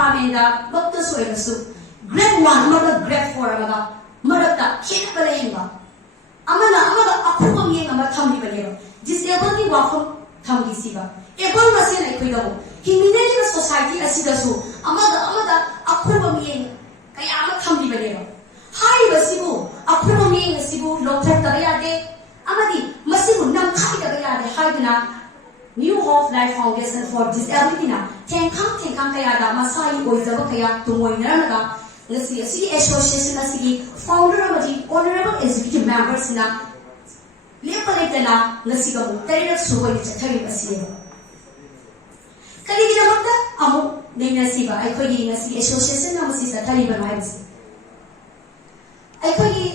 department da doctor soy su grade 1 mara grade 4 mara marata kena bale ba amada akhuba mi ngama thamni bale ba disabled ni wafam thamgi siba able masen ai khoi da bo himine ka society asida su amada akhuba mi kaya ama thamni bale ba hai basibu akhuba mi ngasibu lokthar tabaya amadi masibu nam khai tabaya de haidna New Hope Life Foundation for Disability na tengkang kaya da masai oizaba kaya tumoy na naga ngasi association na sige founder amadi honorable executive members na lepalita na ngasi ka mo tayrak suway sa thari asiba kaligi namakta amo nina siba ay kogi ngasi association na masi sa thari banay basi ay kogi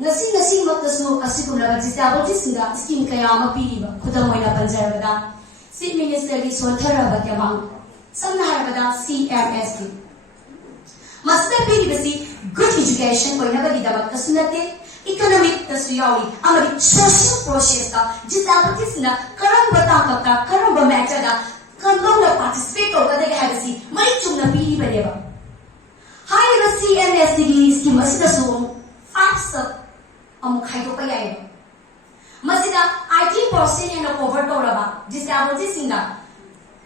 ngasi maktasu asigula disability singa scheme kaya mapiliba khudam moina panjarabada Chief Minister gi sonthara batyamang samna harabada CMSD masda pilibasi good education koina bagi dabat kasunate economic tasu yawi amari social process ta disability singa karam batang ka karam ba matter da kandong na participate ko kada habasi mai chungna piliba leba hai na CMSD gi scheme asida su fast amuk khaido pa yai masida 18% yana cover toraba disability singa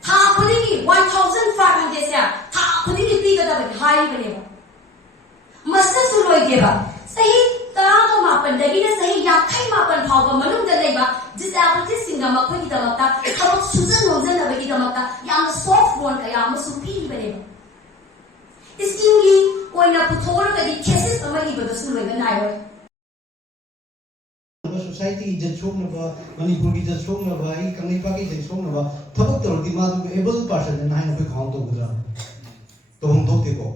tha khudi 1500 ya tha khudi pi ga da hai bane masda su loi geba sahi ta ga ma pan dagi na sahi ya khai ma pan phau ba manung da leiba disability singa ma khoi da mata thabak sujan nonjan da bagi da mata yam soft one ka yam su pi bane iskingi oina puthor ga di thesis ama hi ba da su loi ga nai society is strong naba manipur is strong naba I kangnipa is strong naba thabak tor di ma du able person and I have count to gudra to hum dok te ko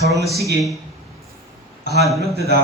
tharam sige ahan nakda da